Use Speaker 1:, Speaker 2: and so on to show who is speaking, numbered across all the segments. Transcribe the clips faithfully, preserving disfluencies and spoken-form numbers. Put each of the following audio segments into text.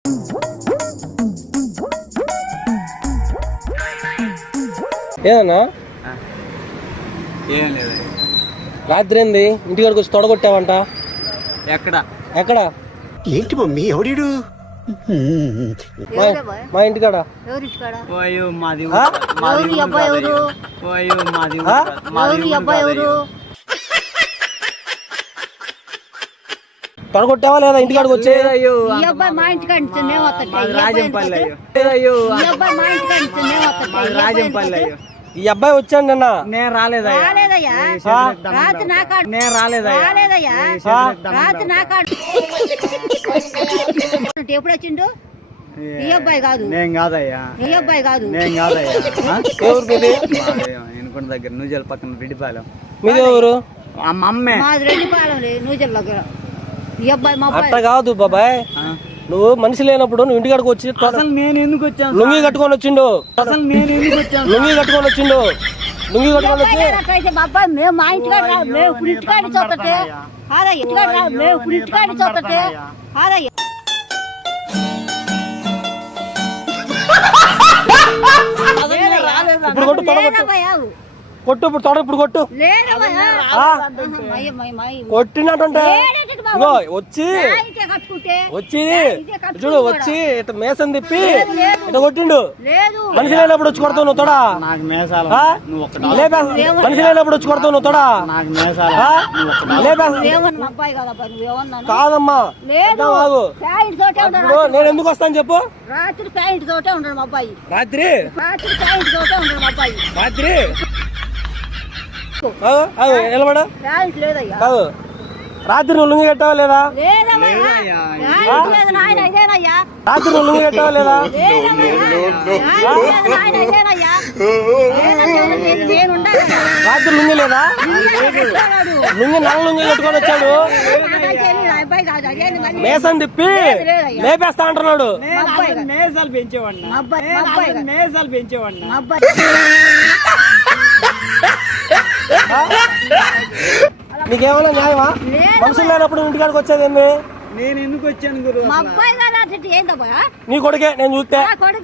Speaker 1: ఏదన్నా
Speaker 2: ఏం లేదు.
Speaker 1: రాత్రి ఏంది ఇంటికాడికి వచ్చి తొడగొట్టావంట?
Speaker 2: ఎక్కడ
Speaker 1: ఎక్కడ?
Speaker 3: ఏంటి మమ్మీ ఎవడీడు?
Speaker 1: మా ఇంటికాడ.
Speaker 2: ఓయో మాది
Speaker 1: తొడగొట్టావా లేదా ఇంటికాడికి వచ్చి?
Speaker 2: రాజంపల్లి.
Speaker 1: ఈ అబ్బాయి వచ్చాను నిన్న.
Speaker 2: నేను రాలేదా? నేను రాలేదా?
Speaker 4: ఎప్పుడు వచ్చిండు? ఈ అబ్బాయి కాదు.
Speaker 2: నేను కాదయ్యా.
Speaker 4: ఈ అబ్బాయి కాదు.
Speaker 2: నేను కాదయ్యా.
Speaker 1: ఎవరు మీది?
Speaker 2: ఎనుకొండ దగ్గర నూజల్ పక్కన రెడ్డిపాలెం.
Speaker 1: మీది ఎవరు?
Speaker 2: అమ్మే.
Speaker 4: మాది రెడ్డిపాలెం నూజల్ దగ్గర. ఈ అబ్బాయి మా
Speaker 1: అట్ట కాదు బాబాయ్, నువ్వు మనిషి లేనప్పుడు నువ్వు ఇంటికాడికి వచ్చి
Speaker 2: అసలు నేను ఎందుకు వచ్చాను?
Speaker 1: లుంగి కట్టుకొని వచ్చిండు.
Speaker 2: అసలు నేను ఎందుకు వచ్చాను?
Speaker 1: లుంగి కట్టుకొని వచ్చిండు. లుంగి కట్టుకొని వచ్చి
Speaker 4: మా అబ్బాయి మేము మా ఇంటికాడ మేము ఇప్పుడు ఇంటికాడ చూస్తే అదే ఇంటికాడ మేము ఇప్పుడు ఇంటికాడ చూస్తే అదే
Speaker 1: ఇప్పుడు కొట్టు తొడగొట్టు కొట్టు ఇప్పుడు తొడ ఇప్పుడు కొట్టు కొట్టినట్టుంటే ఇగో వచ్చి వచ్చి చూడు వచ్చి ఇట్లా మేసం తిప్పి ఇట్లా కొట్టిండు. మనిషి లేనప్పుడు వచ్చి కొడతావు నువ్వు తొడా? మనిషి లేనప్పుడు వచ్చి కొడతావు నువ్వు తొడా? కాదమ్మా కాదు. నేను ఎందుకు వస్తాను చెప్పు?
Speaker 4: రాత్రి ప్యాంట్ తోటే ఉంటాడు మా అబ్బాయి.
Speaker 1: రాత్రి
Speaker 4: రాత్రి ప్యాంట్ తోటే ఉంటాడు మా అబ్బాయి.
Speaker 1: రాత్రి నిలబడ కాదు. రాత్రి నువ్వు లుంగి కట్టావా లేదా? రాత్రి నువ్వు లుంగి కట్టావా లేదా? రాత్రి లుంగి లేదా? లుంగి నల్ల లుంగి కట్టుకొని వచ్చాడు. మేసం తిప్పి లేపేస్తా అంటున్నాడు.
Speaker 2: మేసాలు పెంచేవాడిని మేసాలు పెంచేవాడిని
Speaker 1: నీకేమన్నా న్యాయమా? మనుషులు లేనప్పుడు ఇంటికాడికి వచ్చేది ఏంది?
Speaker 2: నేను ఎందుకు వచ్చాను గురు?
Speaker 1: నీ కొడుకే నేను చూస్తే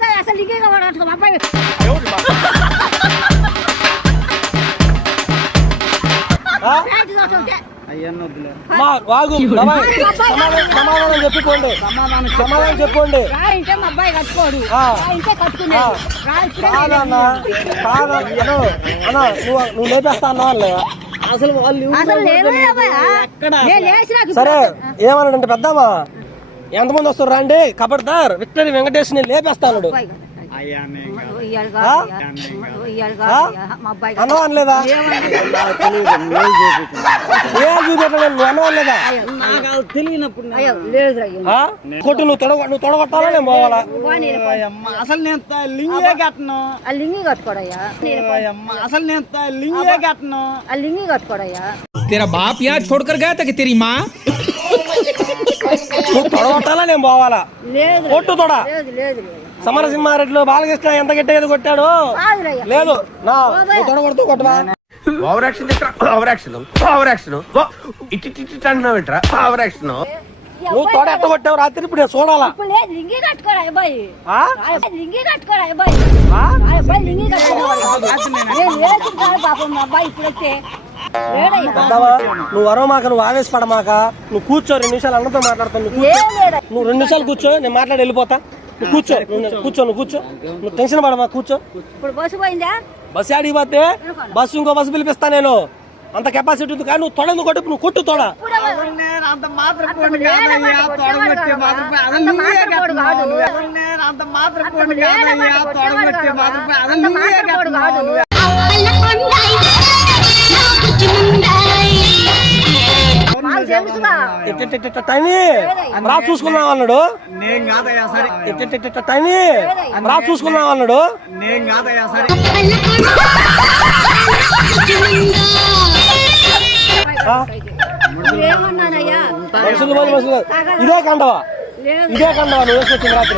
Speaker 1: వాగు సమాధానం చెప్పుకోండి. సమాధానం చెప్పుకోండి. నువ్వు నువ్వు లేపేస్తా అన్నావా? అసలు వాళ్ళు సరే ఏమన్నాడంటే పెద్దమ్మా ఎంతమంది వస్తారు రండి కబడ్దార్ విక్టరీ వెంకటేష్ ని లేపేస్తాను అన్నవా అనలేదా? నువ్వు అన్నవా అనలేదా? కొట్టు నువ్వు తొడ నువ్వు తొడగొట్టాలా నేను పోవాలా?
Speaker 2: అసలు నేను లింగే కట్టను.
Speaker 4: లింగి కట్టుకోడయ్యా.
Speaker 2: అసలు నేను లింగే కట్టను.
Speaker 4: లింగి కట్టుకోడయ్యా.
Speaker 5: तेरा बाप यहाँ छोड़कर गया था कि तेरी माँ?
Speaker 1: నువ్వు తొడగొట్టాలా నేను పోవాలా? కొట్టు తొడ. సమరసింహారెడ్డిలో బాలకృష్ణ ఎంత గట్టిగా కొట్టాడు లేదు. నా తొడగొడుతూ కొట్టవా?
Speaker 3: Over action over action over action ఇటు ఇటు అంటున్నావు ఏంట్రా? ఓవర్ యాక్షన్
Speaker 1: నువ్వు తోడ ఎట్ట కొట్టావు రాత్రి? ఇప్పుడు చూడాలా?
Speaker 4: లింగి కట్టుకోరా అబ్బాయి. లింగి కట్టుకోరా అబ్బాయి. లింగి కట్టుకోరా పాపం అబ్బాయి ఇప్పుడు వచ్చే.
Speaker 1: నువ్వు అరవమాక, నువ్వు ఆవేశపడమాక. నువ్వు కూర్చో రెండు నిమిషాలు అన్నతో మాట్లాడతాను. నువ్వు రెండు నిమిషాలు కూర్చో, నేను మాట్లాడి వెళ్ళిపోతా. నువ్వు కూర్చో కూర్చో నువ్వు కూర్చో. నువ్వు టెన్షన్ పడమా, కూర్చో.
Speaker 4: ఇప్పుడు బస్సు పోయిందా?
Speaker 1: బస్సు ఆడికి పోతే బస్సు ఇంకో బస్సు పిలిపిస్తా నేను. అంత కెపాసిటీ ఉంది కానీ నువ్వు తొడను కొట్టు. నువ్వు కొట్టు తోడ.
Speaker 2: అంత మాత్రం తొడగొట్టే మాత్రం
Speaker 1: రా చూసుకున్నావు అన్నాడు.
Speaker 2: నేను కాదయ్యా సరే.
Speaker 1: టైని రా చూసుకున్నావు అన్నాడు.
Speaker 2: నేను కాదయ్యా సరే.
Speaker 1: మనుషులు మనుషులు ఇదే కండవా ఇదే కండవా నువ్వు వేసుకొచ్చింది రాత్రి.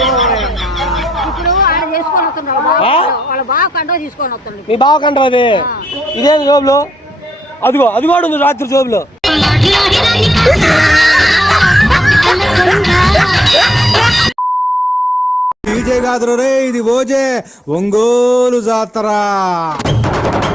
Speaker 1: మీ బావ కండవా అది? ఇదే జోబులో అదిగో అది కూడా ఉంది రాత్రి జోబులో.
Speaker 6: డీజే కాదురా రే, ఇది ఓజే ఒంగోలు జాతర.